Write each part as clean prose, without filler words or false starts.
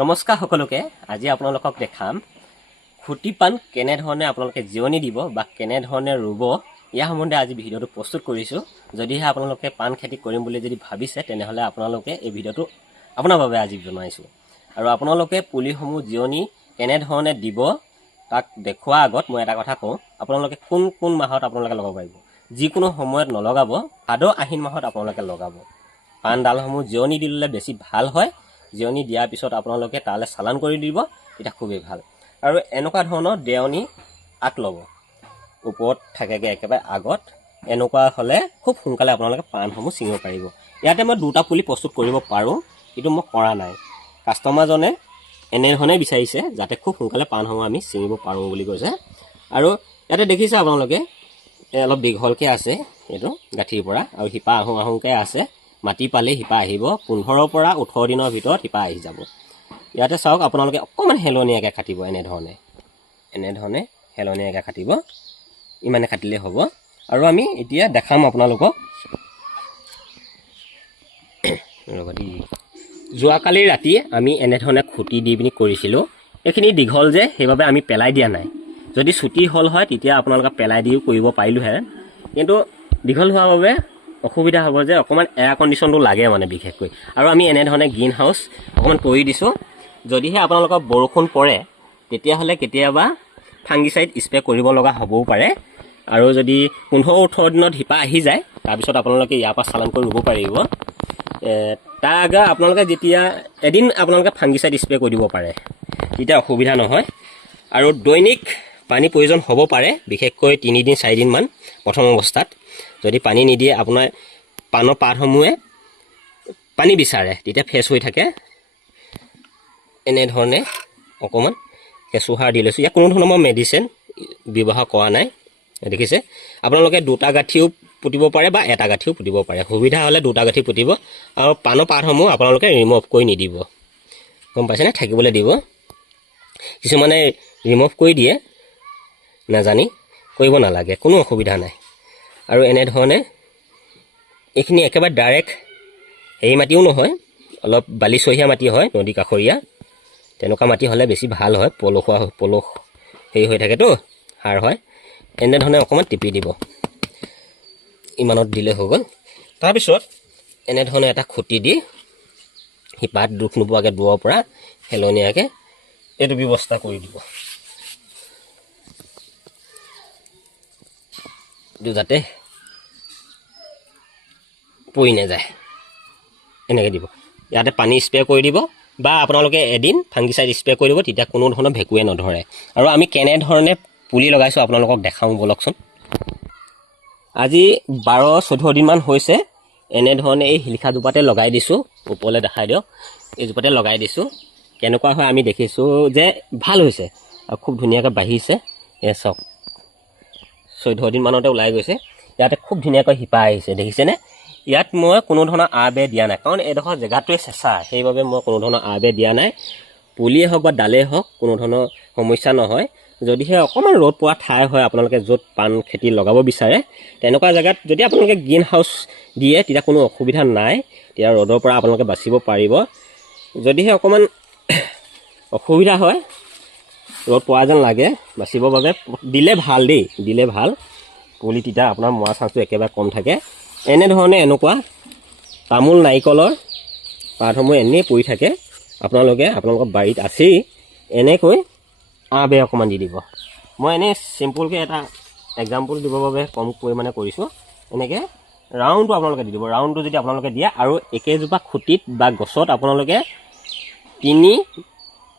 নমস্কাৰ সকলোকে। আজি আপোনালোকক দেখাম খুটি পাণ কেনেধৰণে আপোনালোকে জিৰণি দিব বা কেনেধৰণে ৰুব, ইয়াৰ সম্বন্ধে আজি ভিডিঅ'টো প্ৰস্তুত কৰিছোঁ। যদিহে আপোনালোকে পাণ খেতি কৰিম বুলি যদি ভাবিছে তেনেহ'লে আপোনালোকে এই ভিডিঅ'টো আপোনাৰ বাবে আজি জনাইছোঁ। আৰু আপোনালোকে পুলিসমূহ জিৰণি কেনেধৰণে দিব তাক দেখুওৱাৰ আগত মই এটা কথা কওঁ, আপোনালোকে কোন মাহত আপোনালোকে লগাব পাৰিব। যিকোনো সময়ত নলগাব, ভাদ আহিন মাহত আপোনালোকে লগাব। পাণডালসমূহ জিৰণি দিলে বেছি ভাল হয়। জিৰণি দিয়াৰ পিছত আপোনালোকে তালৈ চালান কৰি দিব, তেতিয়া খুবেই ভাল। আৰু এনেকুৱা ধৰণৰ দেৱনী আগ ল'ব, ওপৰত থাকেগৈ একেবাৰে আগত। এনেকুৱা হ'লে খুব সোনকালে আপোনালোকে পাণসমূহ ছিঙিব পাৰিব। ইয়াতে মই দুটা পুলি প্ৰস্তুত কৰিব পাৰোঁ, কিন্তু মই কৰা নাই। কাষ্টমাৰজনে এনেধৰণে বিচাৰিছে যাতে খুব সোনকালে পাণসমূহ আমি ছিঙিব পাৰোঁ বুলি কৈছে। আৰু ইয়াতে দেখিছে আপোনালোকে অলপ দীঘলকৈ আছে এইটো গাঁঠিৰ পৰা, আৰু শিপা আহোঁকৈ আছে। মাটি পালেই শিপা আহিব, 15 পৰা 18 দিনৰ ভিতৰত শিপা আহি যাব। ইয়াতে চাওক আপোনালোকে অকণমান হেলনীয়াকৈ কাটিব, এনেধৰণে হেলনীয়াকৈ কাটিব, ইমানে কাটিলেই হ'ব। আৰু আমি এতিয়া দেখাম আপোনালোকক। যোৱাকালি ৰাতি আমি এনেধৰণে খুটি দি পিনি কৰিছিলোঁ। এইখিনি দীঘল যে, সেইবাবে আমি পেলাই দিয়া নাই। যদি চুটি হ'ল হয় তেতিয়া আপোনালোকে পেলাই দিও কৰিব পাৰিলোঁহেঁতেন, কিন্তু দীঘল হোৱাৰ বাবে অসুবিধা হ'ব যে অকণমান এয়াৰ কণ্ডিশ্যনটো লাগে মানে বিশেষকৈ। আৰু আমি এনেধৰণে গ্ৰীণ হাউচ অকণমান কৰি দিছোঁ। যদিহে আপোনালোকৰ বৰষুণ পৰে তেতিয়াহ'লে কেতিয়াবা ফাংগিচাইড স্প্ৰে কৰিব লগা হ'বও পাৰে। আৰু যদি 15-18 দিনত শিপা আহি যায়, তাৰপিছত আপোনালোকে ইয়াৰ পৰা চালান কৰি ৰুব পাৰিব। তাৰ আগত আপোনালোকে যেতিয়া এদিন আপোনালোকে ফাংগিচাইড স্প্ৰে কৰি দিব পাৰে, তেতিয়া অসুবিধা নহয়। আৰু দৈনিক পানী প্ৰয়োজন হ'ব পাৰে, বিশেষকৈ 3-4 দিনমান প্ৰথম অৱস্থাত। যদি পানী নিদিয়ে আপোনাৰ পাণৰ পাতসমূহে পানী বিচাৰে, তেতিয়া ফ্ৰেছ হৈ থাকে। এনেধৰণে অকণমান কেঁচু সাৰ দি লৈছোঁ। ইয়াত কোনো ধৰণৰ মই মেডিচিন ব্যৱহাৰ কৰা নাই, দেখিছে। আপোনালোকে 2টা গাঁঠিও পুতিব পাৰে বা 1টা গাঁঠিও পুতিব পাৰে। সুবিধা হ'লে 2টা গাঁঠি পুতিব। আৰু পাণৰ পাতসমূহ আপোনালোকে ৰিমভ কৰি নিদিব, গম পাইছেনে, থাকিবলৈ দিব। কিছুমানে ৰিমভ কৰি দিয়ে, নাজানি কৰিব নালাগে, কোনো অসুবিধা নাই। আৰু এনেধৰণে এইখিনি একেবাৰে ডাইৰেক্ট হেৰি মাটিও নহয়, অলপ বালিচহীয়া মাটি হয়, নদী কাষৰীয়া। তেনেকুৱা মাটি হ'লে বেছি ভাল হয়, পলস হেৰি হৈ থাকেতো, সাৰ হয়। এনেধৰণে অকণমান টিপি দিব, ইমানত দিলে হৈ গ'ল। তাৰপিছত এনেধৰণে এটা খুটি দি শিপাত দুখ নোপোৱাকৈ দূৰৰ পৰা হেলনীয়াকৈ এইটো ব্যৱস্থা কৰি দিব, যাতে পৰি নাযায়। এনেকৈ দিব। ইয়াতে পানী স্প্ৰে কৰি দিব, বা আপোনালোকে এদিন ফাংগিচাইড স্প্ৰে কৰি দিব, তেতিয়া কোনো ধৰণৰ ভেঁকুৱে নধৰে। আৰু আমি কেনেধৰণে পুলি লগাইছোঁ আপোনালোকক দেখাওঁ ব'লকচোন। আজি 12-14 দিনমান হৈছে এনেধৰণে এই শিলিখাজোপাতে লগাই দিছোঁ। ওপৰলৈ দেখাই দিয়ক, এইজোপাতে লগাই দিছোঁ। কেনেকুৱা হয় আমি দেখিছোঁ যে ভাল হৈছে, আৰু খুব ধুনীয়াকৈ বাঢ়িছে। এই চাওক 14 দিনমানতে ওলাই গৈছে। ইয়াতে খুব ধুনীয়াকৈ শিপা আহিছে, দেখিছেনে। ইয়াত মই কোনো ধৰণৰ বেৰ দিয়া নাই, কাৰণ এইডোখৰ জেগাটোৱে চেঁচা, সেইবাবে মই কোনো ধৰণৰ বেৰ দিয়া নাই। পুলিয়ে হওক বা ডালেই হওক কোনো ধৰণৰ সমস্যা নহয়। যদিহে অকণমান ৰ'দ পোৱা ঠাই হয়, আপোনালোকে য'ত পাণ খেতি লগাব বিচাৰে, তেনেকুৱা জেগাত যদি আপোনালোকে গ্ৰীণ হাউচ দিয়ে তেতিয়া কোনো অসুবিধা নাই। তেতিয়া ৰ'দৰ পৰা আপোনালোকে বাচিব পাৰিব। যদিহে অকণমান অসুবিধা হয়, ৰ'দ পোৱা যেন লাগে, বাচিবৰ বাবে দিলে ভাল দেই, দিলে ভাল। পুলি তেতিয়া আপোনাৰ মৰা চান্সটো একেবাৰে কম থাকে। এনেধৰণে এনেকুৱা তামোল নাৰিকলৰ পাতসমূহ এনেই পৰি থাকে, আপোনালোকৰ বাৰীত আছেই, এনেকৈ বেৰ অকণমান দি দিব। মই এনেই চিম্পুলকৈ এটা এক্সাম্পল দিবৰ বাবে কম পৰিমাণে কৰিছোঁ। এনেকৈ ৰাউণ্ডটো আপোনালোকে দি দিব। ৰাউণ্ডটো যদি আপোনালোকে দিয়ে, আৰু একেজোপা খুটিত বা গছত আপোনালোকে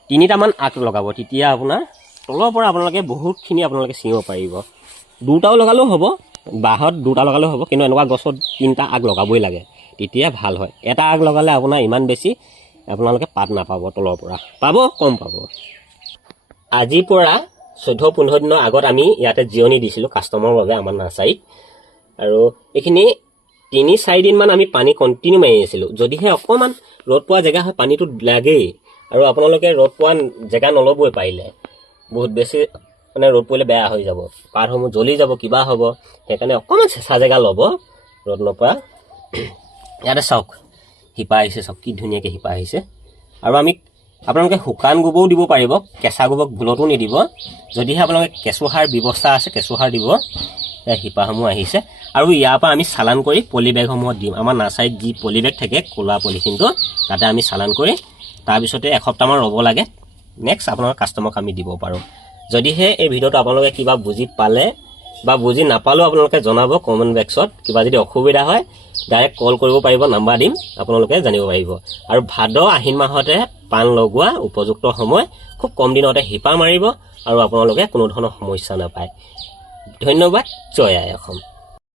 3টামান আগ লগাব, তেতিয়া আপোনাৰ তলৰ পৰা আপোনালোকে বহুতখিনি আপোনালোকে ছিঙিব পাৰিব। 2টাও লগালেও হ'ব, বাঁহত 2টা লগালেও হ'ব, কিন্তু এনেকুৱা গছত 3টা আগ লগাবই লাগে, তেতিয়া ভাল হয়। এটা আগ লগালে আপোনাৰ ইমান বেছি আপোনালোকে পাত নাপাব, তলৰ পৰা পাব, কম পাব। আজিৰ পৰা 14-15 দিনৰ আগত আমি ইয়াতে জিৰণি দিছিলোঁ কাষ্টমাৰৰ বাবে আমাৰ নাৰ্চাৰীত। আৰু এইখিনি 3-4 দিনমান আমি পানী কণ্টিনিউ মাৰি আছিলোঁ। যদিহে অকণমান ৰ'দ পোৱা জেগা হয়, পানীটো লাগেই। আৰু আপোনালোকে ৰ'দ পোৱা জেগা নল'বই পাৰিলে, বহুত বেছি মানে ৰ'দ পৰিলে বেয়া হৈ যাব, পাতসমূহ জ্বলি যাব, কিবা হ'ব। সেইকাৰণে অকণমান চেঁচা জেগা ল'ব, ৰ'দ নপৰা। ইয়াতে চাওক শিপা আহিছে, চাওক কি ধুনীয়াকৈ শিপা আহিছে। আৰু আমি আপোনালোকে শুকান গোবৰো দিব পাৰিব, কেঁচা গোবৰ ভুলতো নিদিব। যদিহে আপোনালোকে কেঁচুসাৰ ব্যৱস্থা আছে কেঁচুসাৰ দিব। শিপাসমূহ আহিছে আৰু ইয়াৰ পৰা আমি চালান কৰি পলি বেগসমূহত দিম। আমাৰ নাৰ্চাৰীত যি পলি বেগ থাকে ক'লা পলিথিনটো তাতে আমি চালান কৰি তাৰপিছতে এসপ্তাহমান ৰ'ব লাগে। নেক্সট আপোনালোকৰ কাষ্টমাৰক আমি দিব পাৰোঁ। যদিহে এই ভিডিঅ'টো আপোনালোকে কিবা বুজি পালে বা বুজি নাপালেও আপোনালোকে জনাব কমেণ্ট বক্সত। কিবা যদি অসুবিধা হয় ডাইৰেক্ট কল কৰিব পাৰিব, নাম্বাৰ দিম, আপোনালোকে জানিব পাৰিব। আৰু ভাদ আহিন মাহতে পাণ লগোৱা উপযুক্ত সময়, খুব কম দিনতে শিপা মাৰিব আৰু আপোনালোকে কোনো ধৰণৰ সমস্যা নাপায়। ধন্যবাদ। জয় আই অসম।